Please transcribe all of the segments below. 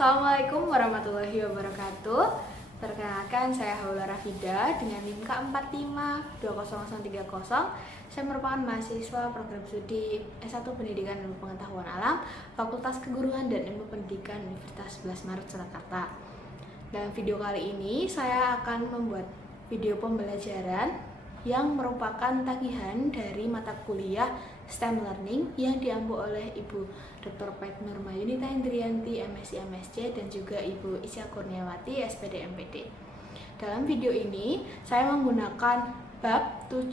Assalamualaikum warahmatullahi wabarakatuh. Perkenalkan, saya Haula Rafida dengan NIM K452030. Saya merupakan mahasiswa program studi S1 Pendidikan Ilmu Pengetahuan Alam, Fakultas Keguruan dan Ilmu Pendidikan Universitas 11 Maret Surakarta. Dalam video kali ini, saya akan membuat video pembelajaran yang merupakan tagihan dari mata kuliah STEM Learning yang diambil oleh Ibu Dr. Pet Nurma Yunita Indrianti, MSc MSc, dan juga Ibu Isya Kurniawati, SPD MPD. Dalam video ini, saya menggunakan bab 7,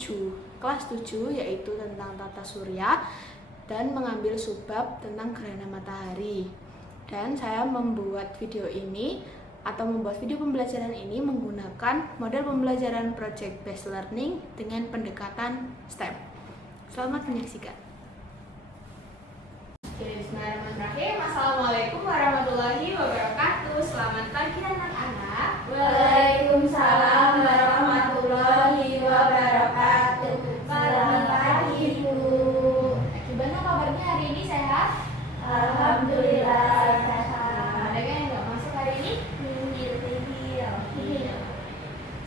kelas 7, yaitu tentang tata surya, dan mengambil subbab tentang gerhana matahari. Dan saya membuat video ini atau membuat video pembelajaran ini menggunakan model pembelajaran project based learning dengan pendekatan STEM. Selamat menyaksikan. Bismillahirrahmanirrahim. Assalamualaikum warahmatullahi wabarakatuh. Selamat pagi anak-anak. Waalaikumsalam warahmatullahi wabarakatuh. Selamat pagi, Bu. Gimana kabarnya hari ini, sehat? Alhamdulillah sehat. Ada yang nggak masuk hari ini? Iya.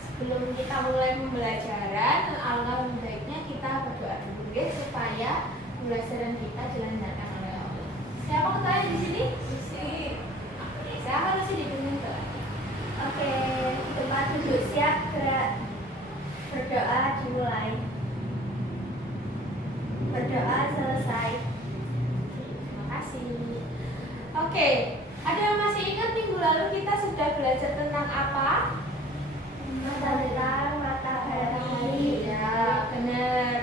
Sebelum kita mulai pembelajaran, alangkah baiknya kita berdoa dulu guys, supaya pembelajaran kita dilancarkan oleh Allah. Siapa ketuanya di sini? Oke, saya akan kasih dipimpin doa. Oke, tempat duduk siap, gerak. Berdoa dimulai. Berdoa selesai. Terima kasih. Oke, ada yang masih ingat minggu lalu kita sudah belajar tentang apa? Tentang matahari. Ya, benar.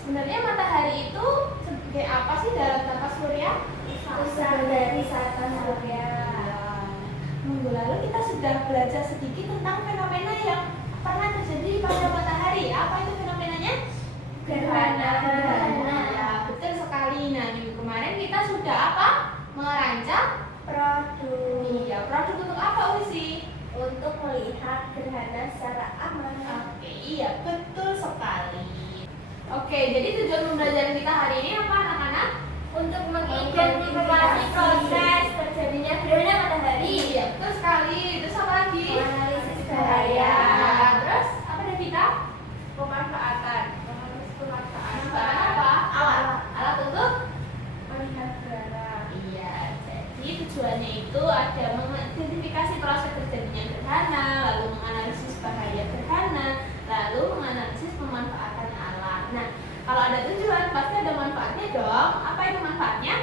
Sebenarnya matahari itu sebagai apa sih dalam tata surya? Pusat dari tata surya. Minggu lalu kita sudah belajar sedikit tentang fenomena yang pernah terjadi pada matahari. Apa itu fenomenanya? Gerhana. Ya, betul sekali. Nah, minggu kemarin kita sudah apa? Merancang Produk. iya, produk untuk apa, Usi? Untuk melihat gerhana secara aman. Oke, iya, betul sekali. Oke, jadi tujuan pembelajaran kita hari ini apa, anak-anak? Untuk mengidentifikasi proses terjadinya gerhana matahari. Iya, betul sekali. Terus apa lagi? Analisis Ya. bahaya. Terus apa, Devita? Pemanfaatan. Pemanfaatan apa? Alat untuk? Melihat gerhana. Iya, jadi tujuannya itu ada mengidentifikasi proses terjadinya gerhana, lalu menganalisis bahaya gerhana, lalu menganalisis pemanfaatan alat. Nah, kalau ada tujuan pasti ada manfaatnya dong. Apa itu manfaatnya?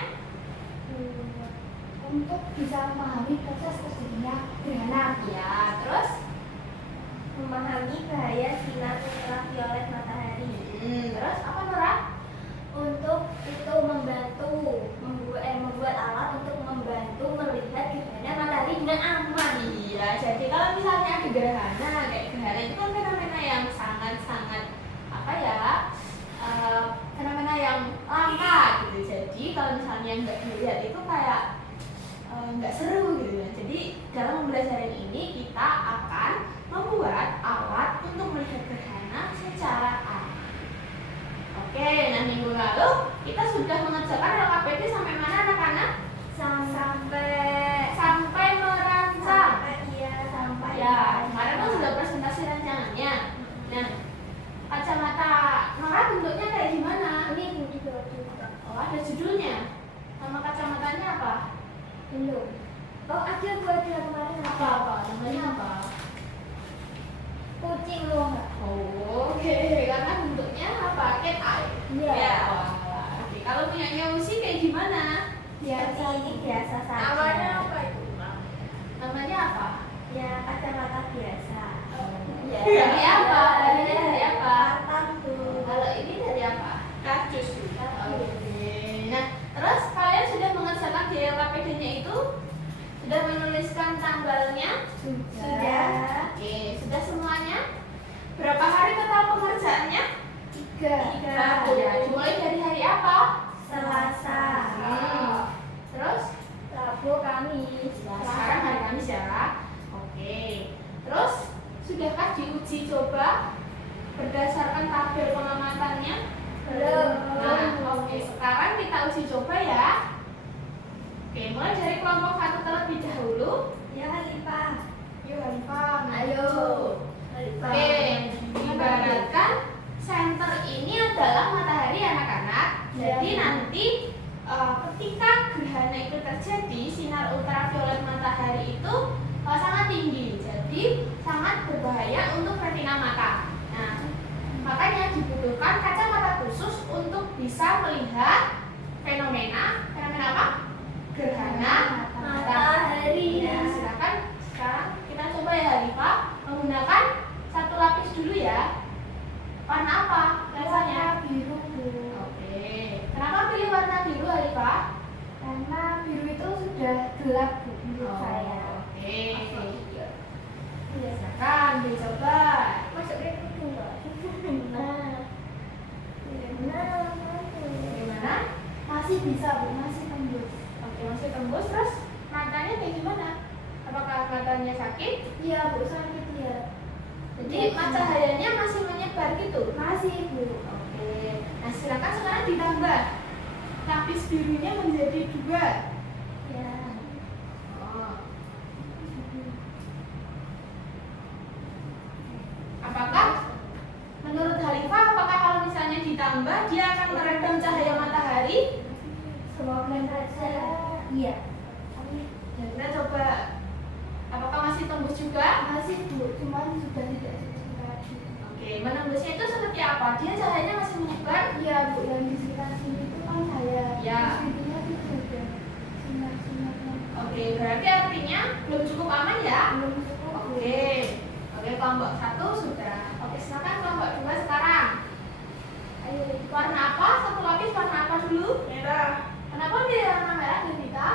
Untuk bisa memahami proses terjadinya gerhana. Ya, terus? Memahami bahaya sinar ultraviolet matahari. Terus apa, Nora? Untuk itu membuat alat untuk membantu melihat gerhana matahari dengan aman. Iya, jadi kalau misalnya ada gerhana, kayak gerhana itu kan fenomena yang sangat-sangat apa ya? Fenomena yang langka gitu. Jadi kalau misalnya nggak dilihat itu kayak nggak seru gitu ya. Jadi dalam pembelajaran ini kita akan membuat alat untuk melihat gerhana secara aman. Oke, nah minggu lalu kita sudah mengerjakan LKPD sampai mana, anak-anak? Sampai merancang. Sampai. Ya, kemarin kan sudah presentasi rancangannya. Nah, kacamata Nora bentuknya kayak gimana? Ini juga. Oh, ada judulnya. Nama kacamatanya apa? Belum. Oh, ada buat yang kemarin. Apa? Namanya apa? Kucing lo nggak? Oh, oke, karena bentuknya apa? Cat eye. Iya. Ya, wah. Oke, kalau punyanya Usi kayak gimana? Biasa ini biasa saja. Namanya apa itu? Namanya apa? Ya, kacamata biasa. Ya. Dari apa? Dari apa? Tertentu. Kalau ini dari apa? Kardus. Oke. Nah, terus kalian sudah mengerjakan di LKPD-nya itu? Sudah menuliskan tanggalnya? Sudah. Oke, sudah semuanya? Berapa hari total pengerjaannya? 3. Ya, dimulai dari hari apa? Selasa. Terus? Rabu, Kamis. Sekarang hari Kamis ya. Oke. Terus sudahkah diuji coba berdasarkan tabel pengamatannya? Belum. Nah, oke. Sekarang kita uji coba ya. Oke, mulai dari kelompok 1 terlebih dahulu. Ya, Halifah. Yuk Halifah, Ayo. Halifah. Oke, ibaratkan senter ini adalah matahari anak-anak. Ya. Jadi nanti ketika gerhana itu terjadi, sinar ultraviolet matahari itu sangat tinggi. Jadi sangat berbahaya untuk retina mata. Nah, makanya dibutuhkan kacamata khusus untuk bisa melihat fenomena apa? Gerhana matahari. Nah, silakan sekarang kita coba ya Halifah menggunakan satu lapis dulu ya. Warna apa biasanya? Biru, Bu. Oke. Kenapa pilih warna biru Halifah? Karena biru itu sudah gelap, Bu, menurut saya. Oke. Iya. Silakan dicoba. Masuknya ke dua. Bagaimana? Masih bisa, Bu, masih tembus. Oke, masih tembus. Terus matanya kayak gimana? Apakah matanya sakit? Iya, Bu, sakit ya. Jadi cahayanya masih menyebar gitu? Masih, Bu. Oke. Nah, silakan sekarang ditambah lapis birunya menjadi 2. Ya. Oh. Apakah menurut Halifah, apakah kalau misalnya ditambah dia akan meredam cahaya matahari? Semoga saja. Iya. Ya, kita coba. Apakah masih tembus juga? Masih, Bu, cuman sudah tidak seperti tadi. Oke, menembusnya itu seperti apa? Dia cahayanya masih menyebar? Iya, Bu, yang di sekitar sini itu kan saya. Ya. Intinya itu sudah sinar-sinarnya. Oke, berarti artinya belum cukup aman ya? Belum cukup. Oke. Oke, kelompok 1 sudah. Oke, silakan kelompok 2 sekarang. Ayo, Warna apa? Satu lapis warna apa dulu? merah. Kenapa dia warna merah Devita?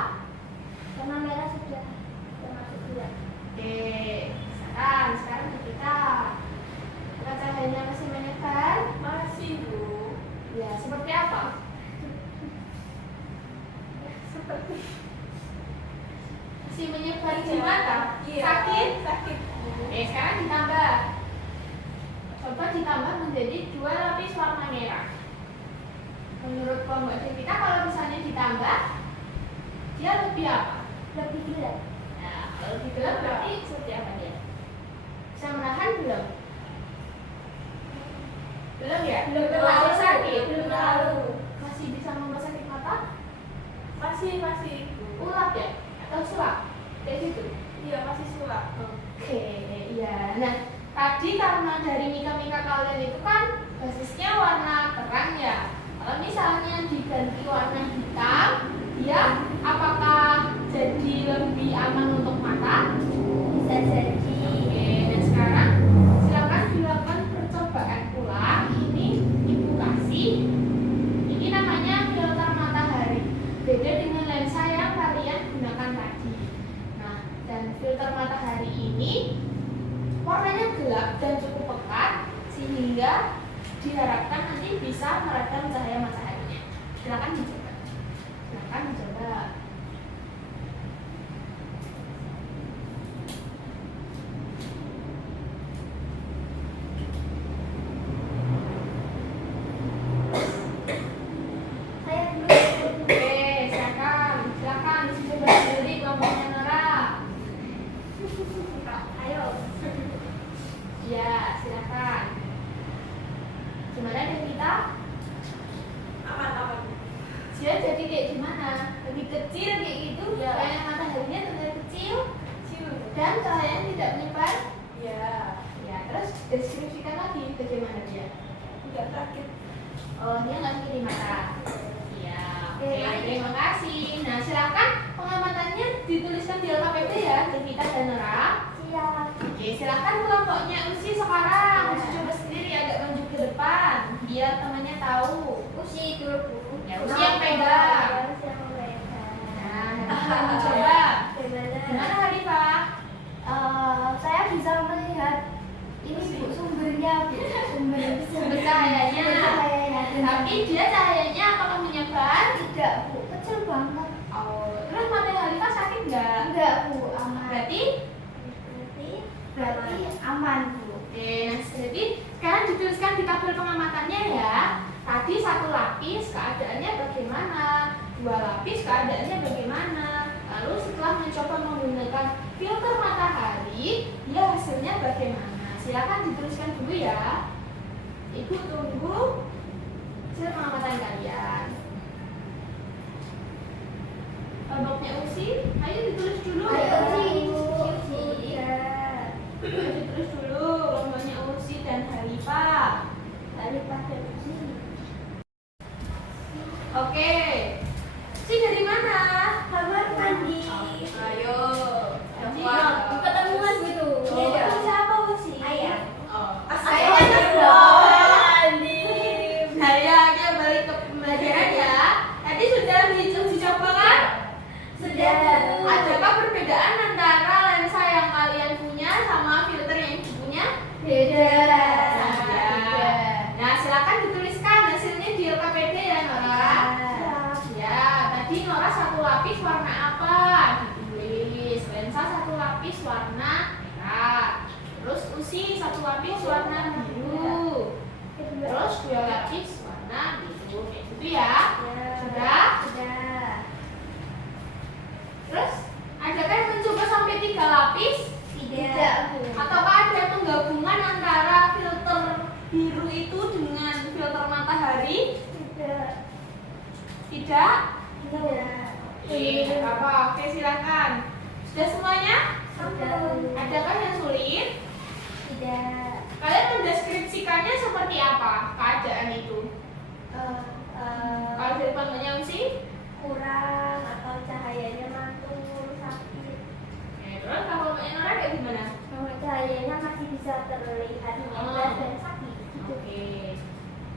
Warna merah sudah termasuk dua. Oke, sekarang kita. Apakah cahayanya masih menyebar? Masih, Bu. Ya, seperti apa? Seperti Masih menyebar di mata? Iya. Sakit? Sakit. Oke, sekarang ditambah. Coba ditambah menjadi 2 lapis warna merah. Menurut kelompok Devita, kalau misalnya ditambah, dia lebih apa? lebih gelap. Nah, kalau lebih gelap berarti seperti apa dia? Bisa menahan belum? Belum ya? Belum Terlalu terlalu. sakit? Belum terlalu. Masih bisa membuat sakit mata? Masih Ulap ya? Atau sulap? Kayak gitu? iya masih sulap. Oke, iya. Nah, tadi karena dari mika-mika kalian itu kan basisnya warna terang ya. Kalau misalnya diganti warna hitam, dia apakah jadi lebih aman untuk mata? Bisa jadi. Oke, dan sekarang silakan dilakukan percobaan ulang. Ini Ibu kasih. Ini namanya filter matahari. Beda dengan lensa yang kalian gunakan tadi. Nah, dan filter matahari ini warnanya gelap dan cukup pekat sehingga diharapkan nanti bisa meredam cahaya mataharinya. Silakan dicoba. Silakan dicoba. Saya dulu. Oke, silakan dicoba sendiri kelompoknya Nora. Ayo. Ya, silakan. Gimana dengan kita? Aman. Dia jadi kayak gimana? Lebih kecil kayak gitu, Iya. kayak mataharinya terlihat kecil Kecil. dan cahayanya tidak menyebar. Ya. Ya, terus deskripsikan lagi bagaimana dia. Tidak sakit. Oh, dia nggak sakit di mata. Iya. Oke, Oke. terima kasih. Nah, silakan pengamatannya dituliskan di LKPP ya, Devita dan Nora. Siap. Oke, silakan kelompoknya Usi sekarang. Usi coba sendiri agak maju ke depan, biar temannya tahu. Usi dulu, Bu. Ya, Usi yang pegang. Usi yang pegang. Nah, coba. Gimana? Gimana Halifah? Saya bisa melihat ini, Bu, sumbernya, Bu. Sumber cahayanya. Sumber cahayanya. Tapi dia cahayanya apakah menyebar? tidak, Bu, kecil banget. Oh, terus mata Halifah sakit nggak? Enggak, Bu, aman. Berarti? Berarti aman, Bu. Oke, nah jadi sekarang dituliskan di tabel pengamatannya ya. Tadi 1 lapis keadaannya bagaimana? 2 lapis keadaannya bagaimana? Lalu setelah mencoba menggunakan filter matahari, dia hasilnya bagaimana? Silakan dituliskan dulu ya. Ibu tunggu hasil pengamatan kalian. Kelompoknya Usi, ayo ditulis dulu. Ayo, Usi. Iya. Ayo ditulis dulu kelompoknya Usi dan Halifa. Halifa dan Usi. Oke. Usi dari mana? Kamar mandi. Ayo. Ketemuan gitu. Iya. Siapa Usi? Ayah. Oh. Ayah. Nah ya, kita balik ke pembelajaran ya. Tadi sudah dicoba kan? Sudah. Adakah perbedaan antara lensa yang kalian punya sama filter yang ibu punya? Beda. Nah, silakan dituliskan hasilnya di LKPD ya, Nora. Ya, tadi Nora satu lapis warna apa? Ditulis. Lensa satu lapis warna merah. Terus Usi satu lapis warna biru. Terus dua lapis warna biru. Kayak gitu ya. Sudah? Sudah. Terus adakah yang mencoba sampai 3 lapis? Tidak. Ataukah ada penggabungan antara filter biru itu dengan filter matahari? Tidak. Tidak? Tidak. Tidak apa? Oke, silakan. Sudah semuanya? Sudah. Adakah yang sulit? Tidak. Kalian mendeskripsikannya seperti apa keadaan itu? Kalau dari pandangannya Usi? Kurang atau cahayanya mantul sakit. Terus kalau Mbak Nora kayak gimana? Cahayanya masih bisa terlihat jelas dan sakit. Oke.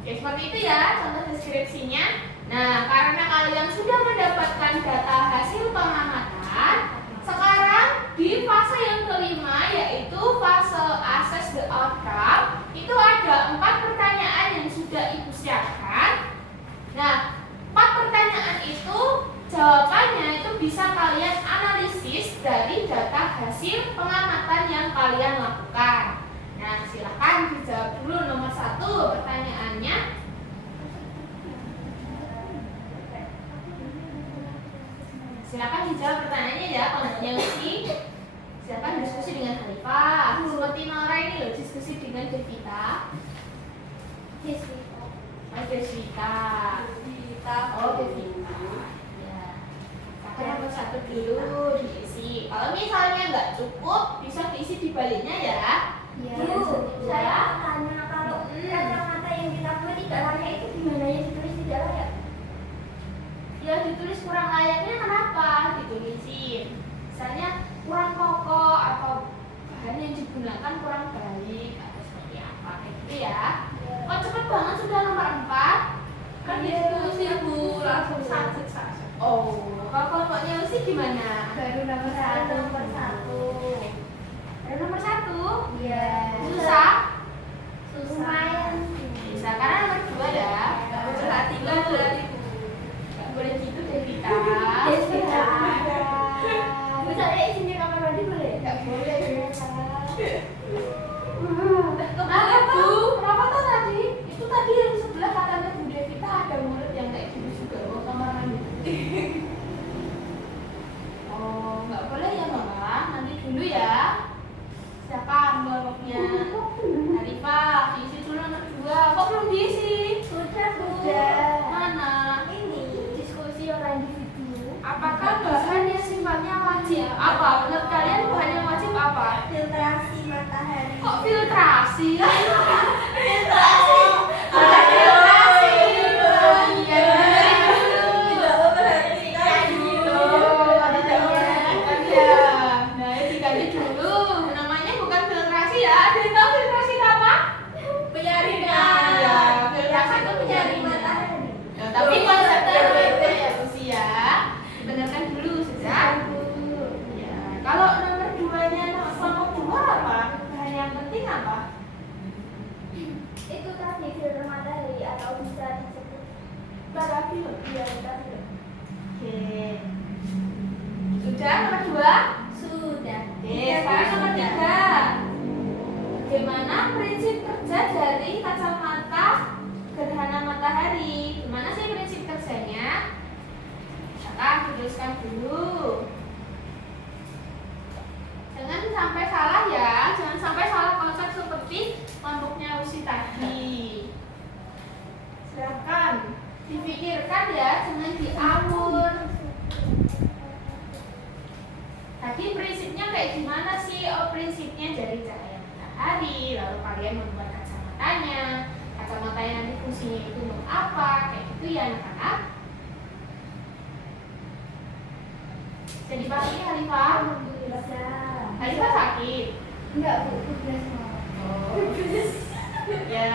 Ya seperti itu ya contoh deskripsinya. Nah, karena kalian sudah mendapatkan data hasil pengamatan, sekarang di fase yang kelima yaitu fase assess the outcome, itu ada 4 pertanyaan yang sudah Ibu siapkan. Nah, 4 pertanyaan itu jawabannya itu bisa kalian analisis dari data hasil pengamatan yang kalian lakukan. Nah, silakan dijawab dulu nomor 1 pertanyaannya. Silakan dijawab pertanyaannya ya, kelompoknya Usi. Silakan diskusi dengan Hanifah. Seperti Nora ini loh, diskusi dengan Devita. Devita. Oh, Devita. Ya. Silakan nomor 1 dulu diisi. Kalau misalnya nggak cukup, bisa diisi di baliknya ya. Bu, saya tanya kalau kacamata yang kita buat tidak layak itu gimana ya ditulis tidak layak? Ya ditulis kurang layaknya kenapa? Ditulisin. Misalnya kurang kokoh atau bahan yang digunakan kurang baik atau seperti apa kayak gitu ya. Kok cepet banget sudah nomor 4? Kan diskusi Bu, langsung sajek. Oh, kalau kelompoknya Usi gimana? Baru nomor 1. Ada nomor 1? Iya. Susah? Lumayan. Bisa, karena nomor 2 ya. Nggak boleh hati Bu. Nggak boleh gitu Devita. Misalnya isinya kamar mandi boleh? Nggak boleh. Kenapa Bu? Kenapa tuh tadi? Itu tadi yang sebelah katanya Bu Devita ada murid yang kayak gitu juga mau kamar mandi. Oh, nggak boleh ya Mama. Nanti dulu ya. Silakan kelompoknya Hanifah, diisi dulu nomor 2. Kok belum diisi? Sudah. Mana? Ini diskusi orang individu. Apakah bahan yang sifatnya wajib? Apa? Menurut kalian bahan yang wajib apa? Filtrasi matahari. Kok filtrasi? Filtrasi. Filtrasi. Iya. Tidak memperhatikan. Nah, diganti dulu. Namanya bukan filtrasi ya. Ada yang tahu filtrasi itu apa? Penyaringan. Iya, filtrasi itu penyaringan. matahari. Nah, tapi konsepnya beda ya, Usia. Dibenarkan dulu sudah. Ya, kalau nomor 2-nya kelompok 2 apa? Bahan yang penting apa? Itu tadi filter matahari atau bisa disebut Parafil. iya filter. Oke. Sudah nomor 2? Sudah. Oke, sekarang nomor 3. Bagaimana prinsip kerja dari kacamata gerhana matahari? Gimana sih prinsip kerjanya? Silakan tuliskan dulu. apa? Kayak gitu ya anak-anak. Jadi pagi Halifah. Halifah sakit. Enggak, Bu. Tugas mau. Oh. Ya.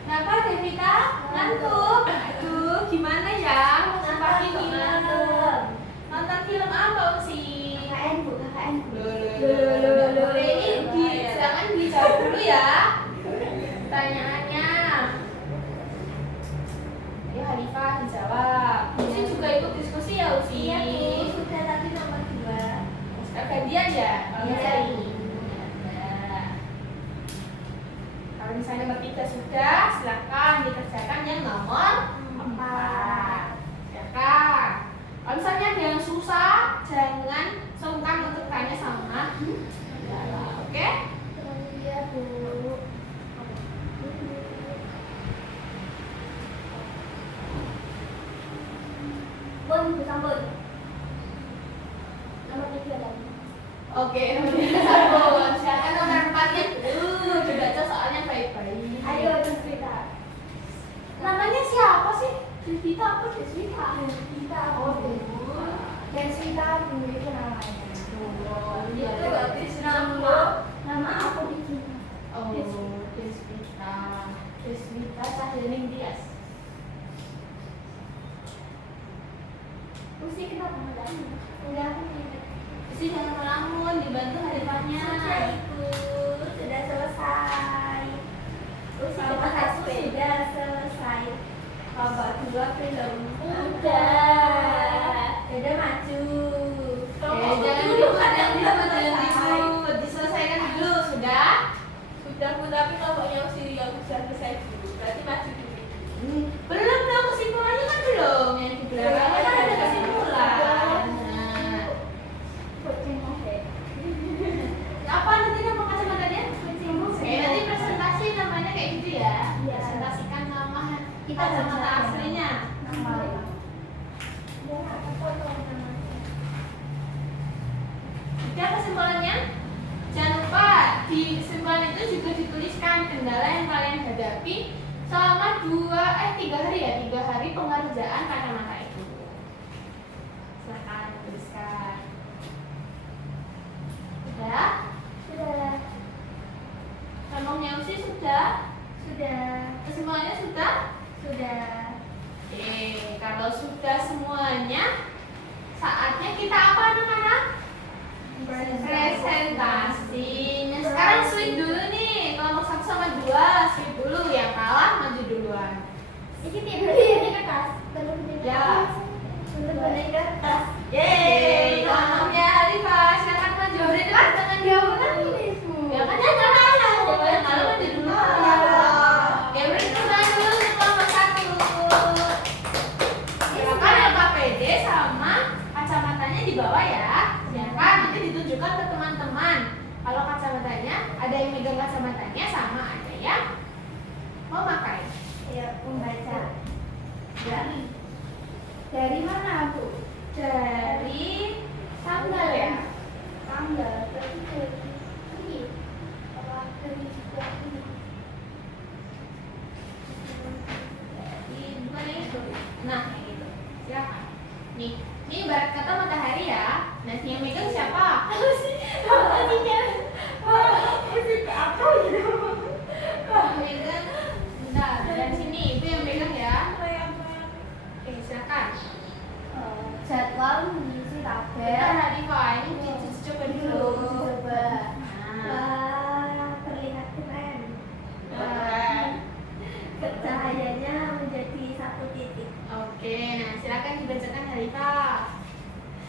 Kenapa Devita? Ngantuk? Aduh, gimana ya? Pagi ngantuk. Nonton film apa sih? KKN, Bu. KKN. Loh, ini silakan dijawab dulu ya pertanyaannya. Ayo Halifah dijawab. Usi juga ikut diskusi ya Usi? Iya, Bu. Sudah tadi nomor 2. Gantian ya? Iya. Ya. Kalau misalnya nomor 3 sudah, silakan dikerjakan yang nomor 4. Silakan. Kalau misalnya ada yang susah, jangan sungkan untuk tanya sama Lala, oke? Iya, Bu. Bun, Bu Sambun. Nomor 3 lagi. Oke, sambung. Silakan nomor 4-nya dulu, dibaca soalnya baik-baik. Ayo, Deswita. Namanya siapa sih? Devita apa Deswita? Deswita. Oh, Devita. Deswita, Bu, itu namanya. Iya, Itu berarti Nama aku di sini. Oh, Deswita. Deswita Cahyaning Tias. Usi kenapa enggak? Enggak, aku tidak. Isi jangan melamun, dibantu hadapannya. Sudah, Ibu. Sudah selesai. Usi Kalau kelas pakai 1 sepeda. sudah selesai. Babak 2 film. Udah. Udah maju. Jangan ribut, jangan ribut. Diselesaikan dulu, sudah? Sudah Bu, tapi kelompoknya Usi yang sudah selesai dulu. Berarti maju dulu. Belum dong, kesimpulannya kan belum. Yang di belakang kan ada kesimpulan. Nah, apa nanti nama kacamatanya? Oke, nanti presentasi namanya kayak gitu ya. Iya. Presentasikan nama Kita kacamata baca. aslinya. Oke, kesimpulannya jangan lupa di kesimpulan itu juga dituliskan kendala yang kalian hadapi selama 3 hari ya, 3 hari pengerjaan kacamata itu. Silakan tuliskan. Sudah? Sudah. Ngomongnya Usi sudah? Sudah. Kesimpulannya sudah? Sudah. Oke, kalau sudah semuanya, saatnya kita apa anak-anak? Presentasi. Nah, sekarang sweet dulu nih. Kelompok 1 sama 2, sweet dulu. Yang kalah maju duluan. Ini bener-bener kertas. Bener-bener Ya. kertas. Bener-bener kertas. Yeay, kelompoknya Halifah, silakan maju. Beri tepuk tangan dulu. Ya kan yang kalah. Yang kalah maju duluan. Ya, beri tepuk tangan dulu untuk kelompok 1. Silakan yang KPD sama kacamatanya di bawah ya. Silakan nanti ditunjukkan ke teman-teman. Kalau kacamatanya ada yang megang kacamatanya sama ada yang mau pakai. Ayo, membaca. Ya. Dari mana, Bu? Dari tanggal ya. Tanggal. Berarti dari ini. Apa dari sebelah ini? Di mana itu? Nah, kayak gitu. Silakan. Nih, ini ibarat kata matahari ya. Nah, yang megang siapa? Apa sih? Apa tadinya? Apa itu? Megang. Bentar, dari sini itu yang megang ya. Oke, silakan. Jadwal mengisi Bentar, tabel. Halifah, ini coba dulu. Coba. Nah, Wah, terlihat keren. Cahayanya menjadi 1 titik. oke, nah silakan dibacakan Halifah.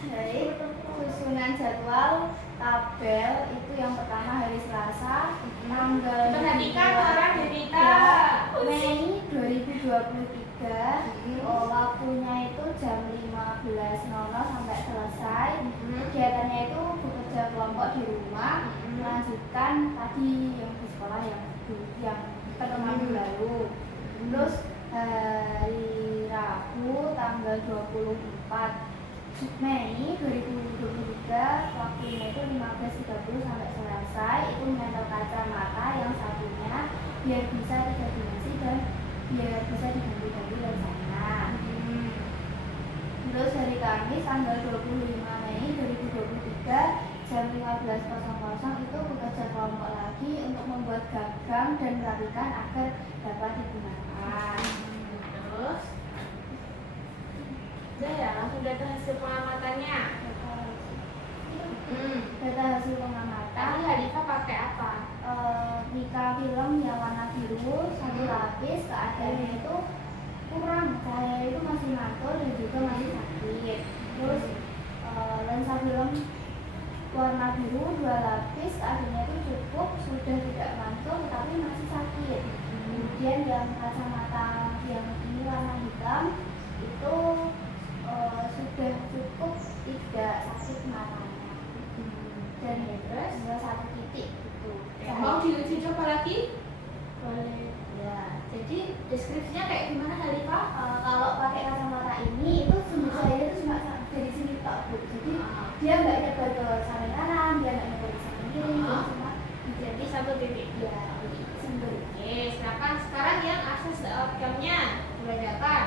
Baik, susunan jadwal tabel itu yang pertama hari Selasa, tanggal Perhatikan orang Devita. Mei 2023. Waktunya itu jam 15.00 sampai selesai. Kegiatannya itu bekerja kelompok di rumah, melanjutkan tadi yang di sekolah yang pertemuan minggu lalu. Terus hari Rabu tanggal 24 Mei 2023, waktunya itu 15.30 sampai selesai, itu menyantap biar bisa 3 dimensi dan biar bisa diganti-ganti lensanya. Terus hari Kamis tanggal 25 Mei 2023 jam 15.00 itu bekerja kelompok lagi untuk membuat gagang dan merapikan agar dapat digunakan. Terus udah ya, langsung data hasil pengamatannya. Data hasil pengamatan. Tadi Hanifah pakai apa? Mika film yang warna biru 1 lapis, keadaannya itu kurang, cahaya itu masih mantul dan juga masih sakit. Terus lensa film warna biru 2 lapis, keadaannya itu cukup, sudah tidak mantul tetapi masih sakit. Kemudian yang kacamata yang ini warna hitam itu sudah cukup, tidak sakit matanya. Dan terus tinggal 1 titik gitu. Mau diuji coba lagi? Boleh. Ya, Jadi deskripsinya kayak gimana Hanifah? kalau pakai kacamata ini itu sumber cahaya itu cuma dari sini tok, Bu. Jadi dia nggak nyebar ke samping kanan, dia nggak nyebar ke samping kiri, dia cuma Jadi 1 titik. ya sumber. Oke, silakan sekarang yang akses outcome-nya dibacakan.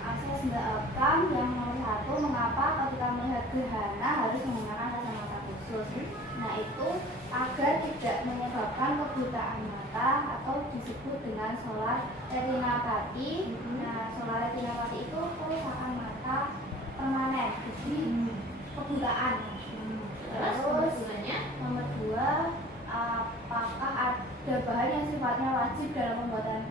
Akses the outcome yang nomor 1, mengapa ketika melihat gerhana harus menggunakan kacamata khusus. Nah itu agar tidak menyebabkan kebutaan mata atau disebut dengan solar retinopathy. Nah solar retinopathy itu kerusakan mata permanen, jadi kebutaan. Terus kemudiannya Nomor 2, apakah ada bahan yang sifatnya wajib dalam pembuatan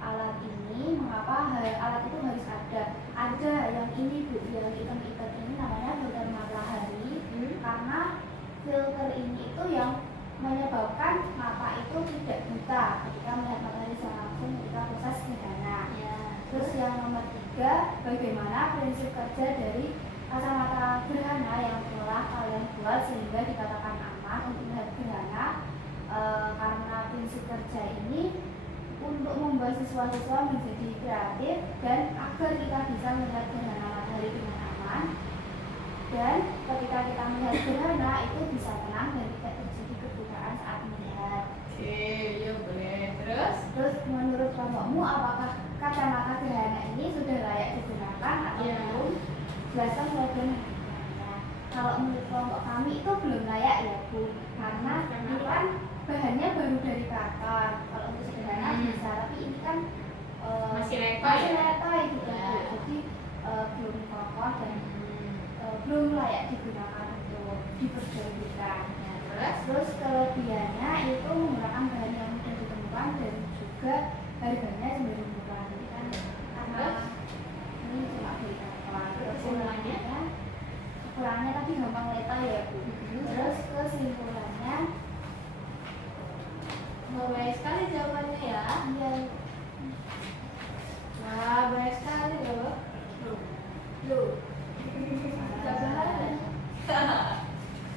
alat ini? Mengapa alat itu harus ada? Ada yang ini, Bu, yang hitam-hitam ini namanya filter matahari. Karena filter ini itu yang menyebabkan mata itu tidak buta ketika melihat matahari secara langsung ketika proses gerhana. Terus yang nomor 3, bagaimana prinsip kerja dari kacamata gerhana yang telah kalian buat sehingga dikatakan aman untuk melihat gerhana. Karena prinsip kerja ini untuk membuat siswa-siswa menjadi kreatif dan agar kita bisa melihat gerhana matahari dengan aman, dan ketika kita melihat gerhana itu bisa tenang dan tidak terjadi kebutaan saat melihat. oke, ya boleh. Terus menurut kelompokmu apakah kacamata gerhana ini sudah layak digunakan atau Iya. belum? Jelaskan bagian menggunakannya. Kalau menurut kelompok kami itu belum layak ya, Bu, karena ini kan bahannya baru dari kakak. Kalau untuk sederhana bisa, tapi ini kan Masih letoy masih ya? letoy gitu, Ya. Bu. Jadi belum kokoh dan belum layak digunakan untuk diperjualbelikan. Terus kelebihannya itu menggunakan bahan yang mudah ditemukan dan juga harganya cenderung murah. Jadi kan karena ini cuma dari kakak. Kekurangannya tapi gampang letoy ya, Bu. Terus kesimpulannya, Baik sekali jawabannya ya. iya, Wah, baik sekali loh. Loh,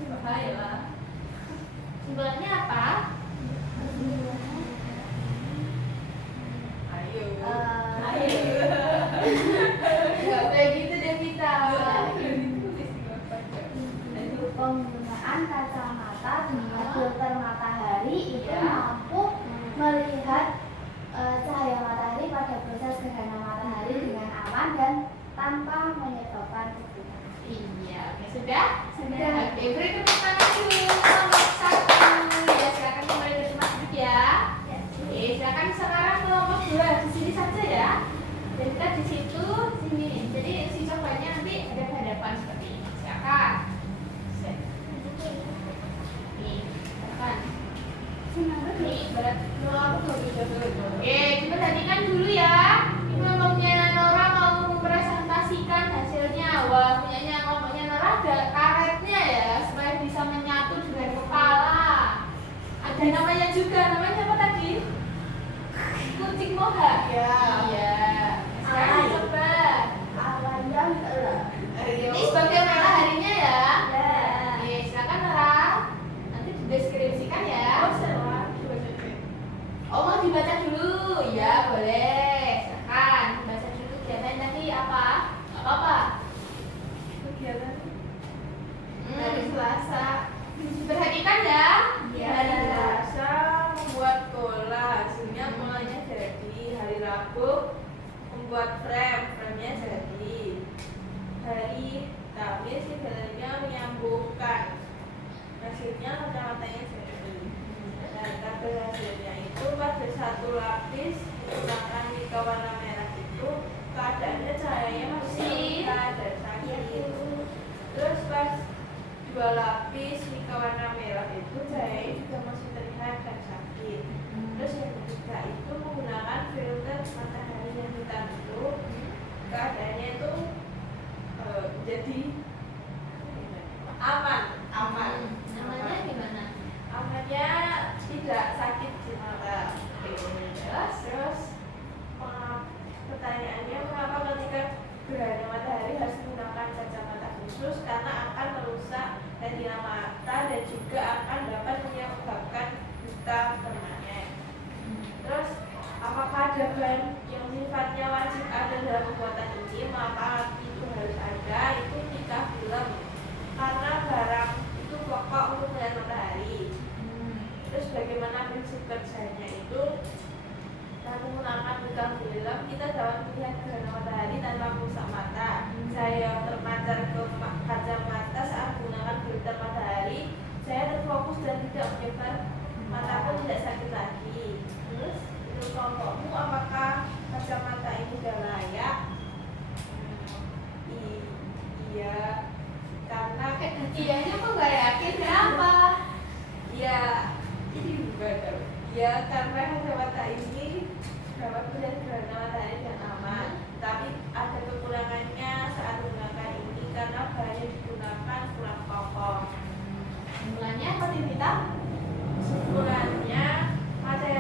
Gak bahaya lah. Simpulannya apa? Ayo. Ayo. Gak kayak gitu deh kita. Penggunaan kacamata dengan filter matahari itu Ya. mampu melihat cahaya matahari pada proses gerhana matahari dengan aman dan tanpa menyebabkan kebutaan. Iya, oke sudah? Sudah. Oke, beri tepuk tangan dulu. Nomor 1. Ya, silakan kembali ke tempat duduk ya. Oke, silakan sekarang kelompok 2 di sini saja ya. Dan kita di situ sini. Jadi si cobanya nanti ada hadapan seperti ini. Silakan. Set. Nih, depan. Nih, berat. Oke, diperhatikan dulu ya. Ini kelompoknya Nora mau mempresentasikan hasilnya. Wah, punyanya kelompoknya Nora ada karetnya ya, supaya bisa menyatu dengan kepala. Ada namanya juga, namanya apa tadi? Kucing moha. Ya. Iya. Sekarang Alay. coba. Alayam Ini sebagai mataharinya ya. Ya. Oke, silakan Nora. Nanti dideskripsikan ya. Oh, mau dibaca dulu? Ya, boleh. Silakan dibaca dulu kegiatan tadi apa? Gak apa-apa. Kegiatan Hmm. hari Selasa. Perhatikan ya. Iya. Hari Selasa membuat bola, hasilnya ada satu lapis menggunakan mika warna merah itu keadaannya cahayanya masih terlihat dan sakit. Terus pas dua lapis mika warna merah itu cahayanya juga masih terlihat dan sakit. Terus yang ketiga itu menggunakan filter matahari yang hitam itu keadaannya itu jadi aman. Namanya gimana? Amannya tidak sakit di mata. Terus pertanyaannya mengapa ketika gerhana matahari harus menggunakan kacamata khusus, karena akan merusak retina mata dan juga akan dapat menyebabkan buta permanen. Terus apakah ada bahan yang sifatnya wajib ada dalam pembuatan ini? Maka itu harus ada, itu mika film, karena barang itu pokok untuk melihat matahari. Terus bagaimana prinsip kerjanya itu? Dengan menggunakan mika film kita dapat melihat gerhana matahari tanpa merusak mata. Cahaya yang terpancar ke kacamata saat menggunakan filter matahari, saya terfokus dan tidak menyebar, mata pun tidak sakit lagi. Terus menurut kelompokmu apakah kacamata ini sudah layak? Iya, karena Iyanya kok nggak yakin? Kenapa? ya ini juga tahu. Ya karena kacamata ini dapat melihat gerhana matahari dan aman, tapi ada kekurangannya saat menggunakan ini karena bahan yang digunakan kurang kokoh. Mulanya apa Tivita? Ukurannya ada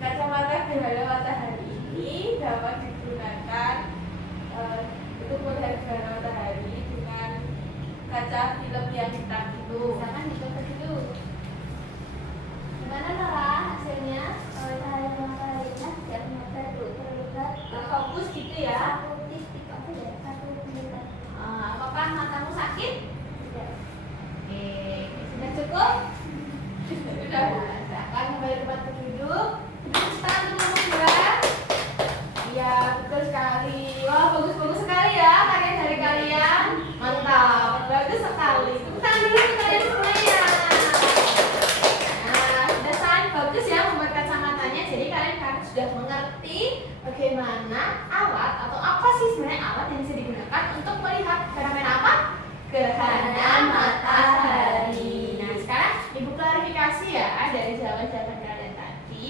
kacamata gerhana matahari ini dapat digunakan untuk melihat gerhana matahari dengan kaca film yang hitam itu. Misalkan dicoba dulu. Gimana Nora hasilnya? Cahaya mataharinya tidak terlihat Fokus gitu ya. satu titik apa ya, satu milimeter. Apakah matamu sakit? Tidak. Sudah cukup? Sudah. Silakan kembali ke tempat duduk. Sekarang dulu berdua. Iya, betul sekali. Wah, bagus-bagus sekali ya karya dari kalian. Mantap, bagus sekali. Tepuk tangan dulu untuk kalian semuanya. Nah, sudah sangat bagus ya membuat kacamatanya. Jadi kalian kan sudah mengerti bagaimana alat atau apa sih sebenarnya alat yang bisa digunakan untuk melihat fenomena apa? Gerhana matahari. Nah, sekarang ibu klarifikasi ya dari jawaban-jawaban kalian tadi.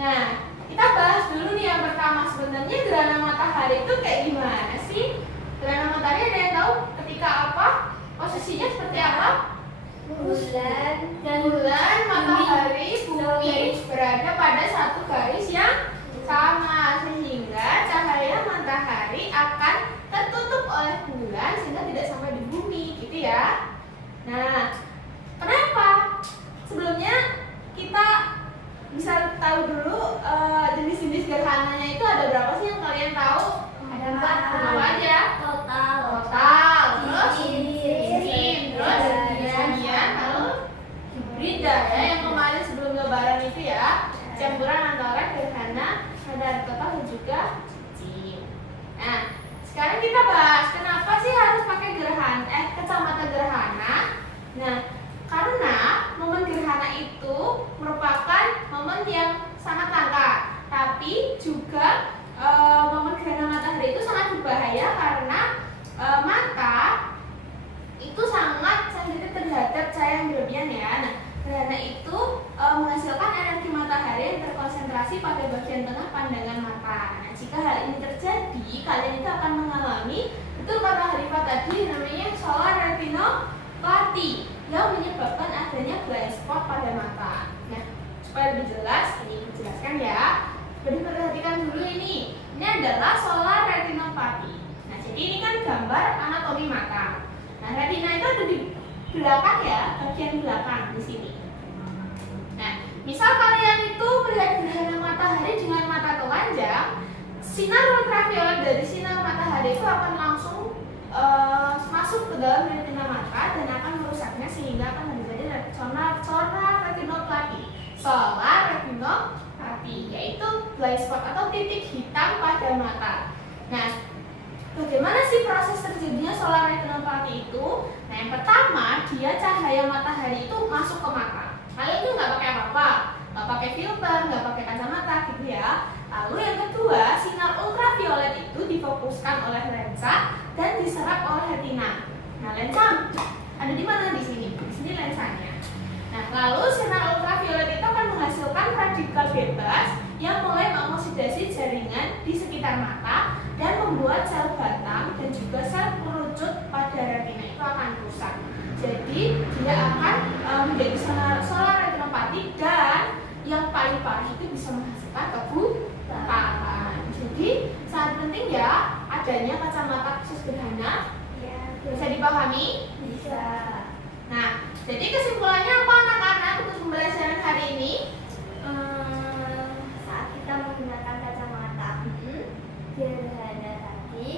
Nah, kita bahas dulu nih yang pertama. Sebenarnya gerhana matahari itu kayak gimana sih? Gerhana matahari ada yang tahu ketika apa? Posisinya seperti apa? Bulan Bulan, matahari, bumi berada pada satu garis yang sama, sehingga cahaya matahari akan tertutup oleh bulan sehingga tidak sampai di bumi, gitu ya. Nah, kenapa? Sebelumnya kita bisa tahu dulu jenis-jenis gerhananya itu ada berapa sih yang kalian tahu? Ada 4. Berapa aja? Total. Terus cincin, terus hadiah, lalu hibrida ya yang kemarin sebelum lebaran itu ya, campuran antara gerhana matahari total dan juga cincin. Nah, sekarang kita bahas kenapa sih harus pakai kacamata gerhana. Nah, karena momen gerhana itu merupakan momen yang sangat langka, tapi juga momen gerhana matahari itu sangat berbahaya karena mata itu sangat sensitif terhadap cahaya yang berlebihan ya. Nah, gerhana itu menghasilkan energi matahari yang terkonsentrasi pada bagian tengah pandangan mata. Nah, jika hal ini terjadi, kalian itu akan mengalami, betul kata Harifah tadi, namanya solar retinopathy yang menyebabkan adanya blind spot pada mata. Nah, supaya lebih jelas, ini dijelaskan ya. Perhatikan dulu ini. Ini adalah solar retinopathy. Nah, jadi ini kan gambar anatomi mata. Nah, retina itu ada di belakang ya, bagian belakang di sini. Nah, misal kalian itu melihat gerhana matahari dengan mata telanjang, sinar ultraviolet dari sinar matahari itu akan langsung masuk ke dalam retina mata dan akan merusaknya sehingga akan terjadi solar retinopathy. Solar retinopathy yaitu blind spot atau titik hitam pada mata. Nah, bagaimana sih proses terjadinya solar retinopathy itu? Nah, yang pertama, dia cahaya matahari itu masuk ke mata. Kalian itu nggak pakai apa-apa, nggak pakai filter, nggak pakai kacamata gitu ya. Lalu yang kedua, sinar ultraviolet itu difokuskan oleh lensa dan diserap oleh retina. Nah, lensa ada di mana di sini? Di sini lensanya. Nah, lalu sinar ultraviolet itu akan menghasilkan radikal bebas yang mulai mengoksidasi jaringan di sekitar mata dan membuat sel batang dan juga sel kerucut pada retina itu akan rusak. Jadi dia akan menjadi solar retinopathy dan yang paling parah itu bisa menghasilkan kebutaan. Jadi sangat penting ya adanya kacamata khusus gerhana. Ya, Bisa dipahami? bisa. Nah, jadi kesimpulannya apa anak-anak untuk pembelajaran hari ini? Saat kita menggunakan kacamata gerhana tadi,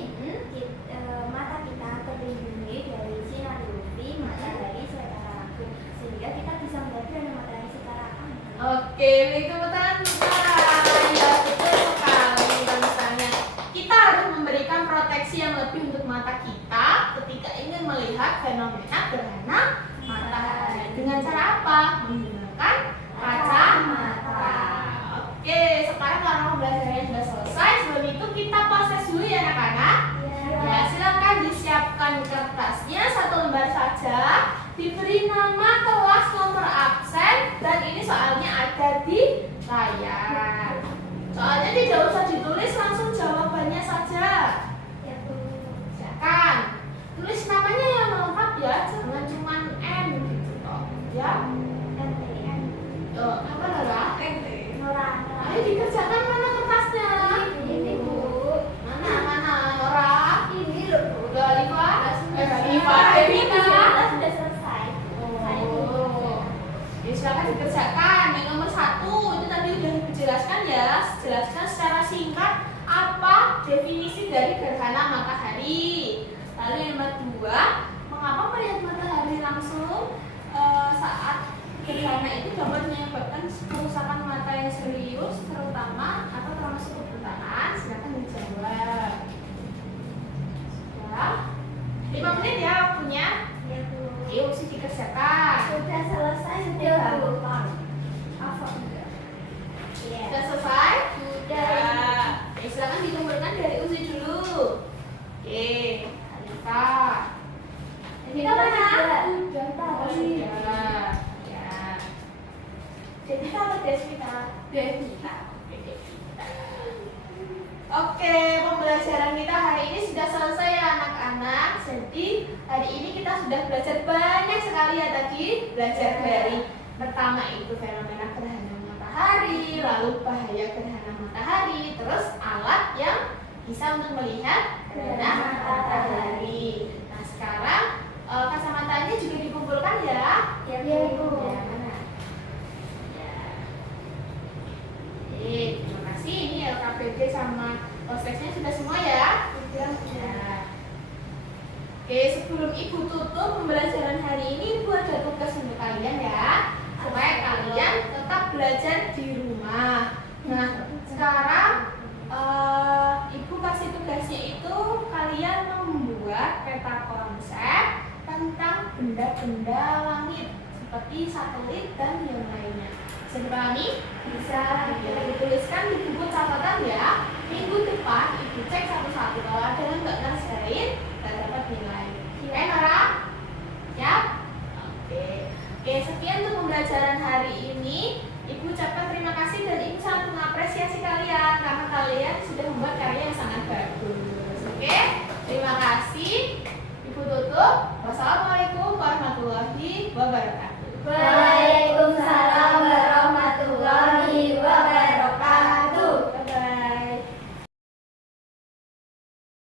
mata kita terlindungi dari sinar UV matahari secara langsung, sehingga kita bisa melihat gerhana matahari secara aman. Oke, beri tepuk tangan. Ya, betul sekali. Misalnya, kita harus memberikan proteksi yang lebih untuk mata kita ketika ingin melihat fenomena gerhana matahari. Dengan cara apa? Menggunakan kacamata. Oke, sekarang karena pembelajarannya sudah selesai, sebelum itu kita proses dulu ya anak-anak. Ya, silakan disiapkan kertasnya satu lembar saja. Diberi nama, kelas, nomor absen, dan ini soalnya ada di layar. Soalnya tidak usah ditulis, langsung jawabannya saja. Ya, Bu. Silakan tulis namanya yang lengkap ya, jangan cuma N gitu toh. Ya. NTN. Apa Nora? Nora. Ayo dikerjakan, mana kertasnya? Ini, Bu. Mana Nora? Ini loh, Bu. Udah Alifa? Alifa, Ini Evita. sudah selesai. Oh, ya silakan dikerjakan. Yang nomor 1 itu tadi udah dijelaskan ya, jelaskan secara singkat apa definisi dari gerhana matahari. Lalu yang nomor 2, mengapa melihat matahari langsung saat gerhana itu dapat menyebabkan kerusakan mata yang serius, terutama atau termasuk kebutaan? Silakan dijawab. Ya, 5 menit ya waktunya. Ya, Bu. Yuk, mesti dikerjakan. Sudah selesai, sudah, Bu. Apa enggak? Iya. Sudah selesai? Sudah. Ya, silakan dikumpulkan dari Uzi dulu. Oke, Alika. Kita mana? Sudah tadi. Ya. Jadi kalau Desvita. Desvita. Oke, pembelajaran kita hari ini sudah selesai ya anak-anak. Jadi hari ini kita sudah belajar banyak sekali ya tadi. Belajar dari pertama itu fenomena gerhana matahari, lalu bahaya gerhana matahari, terus alat yang bisa untuk melihat gerhana matahari. Nah sekarang kacamatanya juga dikumpulkan ya. Ya, Bu. Ya, mana? Ya. Terima kasih. Ini LKPD sama prospeknya sudah semua ya. Sudah. Ya. Oke, sebelum Ibu tutup pembelajaran hari ini, Ibu ada tugas untuk kalian ya, supaya kalian tetap belajar di rumah. Nah, sekarang Ibu kasih tugasnya itu kalian membuat peta konsep tentang benda-benda langit seperti satelit dan yang lainnya. Bisa dipahami? Bisa. Ya, dituliskan di buku catatan ya. Minggu depan Ibu cek satu-satu. Kalau ada yang nggak ngerjain, nggak dapat nilai. Oke, Nora? Siap? Oke, sekian untuk pembelajaran hari ini. Ibu ucapkan terima kasih dan Ibu sangat mengapresiasi kalian karena kalian sudah membuat karya yang sangat bagus. Oke, terima kasih. Ibu tutup. Wassalamualaikum warahmatullahi wabarakatuh.